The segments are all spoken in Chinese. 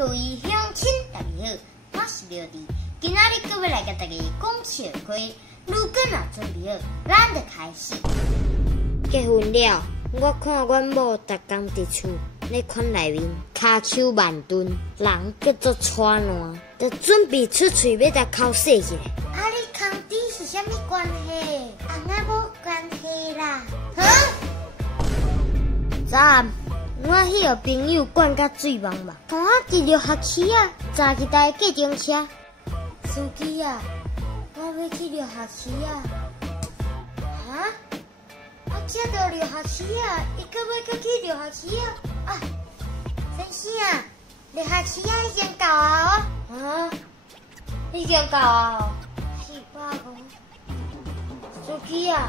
各位乡亲，大家好，我是廖弟。今仔日各位来甲大家讲笑话。如果若准备好，咱就开始。结婚了，我看阮某逐工伫厝咧款内面骹手慢蹲，人叫做喘烂，就准备出喙要甲口洗起来。啊，你空底是啥物关系？啊，我无关系啦。哈？昨暗我迄个朋友灌甲水茫茫，同我记着学期啊，早去台计程车。司机啊，我要去留学期啊。哈？啊，这着留学期啊，伊搁要去留学期啊？啊，先生啊，留学期啊已经到啊哦。啊？已经到啊哦。450。司机啊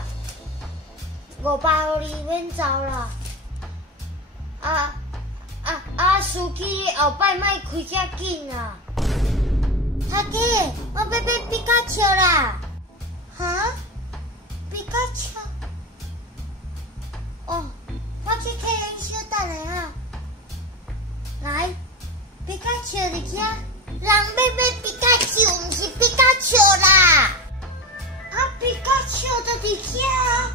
，500互你免走啦。司机后摆莫开遐紧啊！阿弟，我要买皮卡丘啦！哈？皮卡丘？哦，我去客人小等下哈。来，皮卡丘伫遐，人要买皮卡丘，毋是皮卡丘啦！啊，皮卡丘就伫遐啊！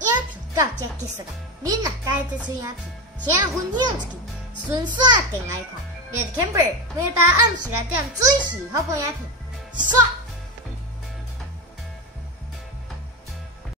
影片到这结束啦，恁若介意这出影片，请分享出去。顺线订来看，列 Camper 每大暗时来点准时好看影片，刷。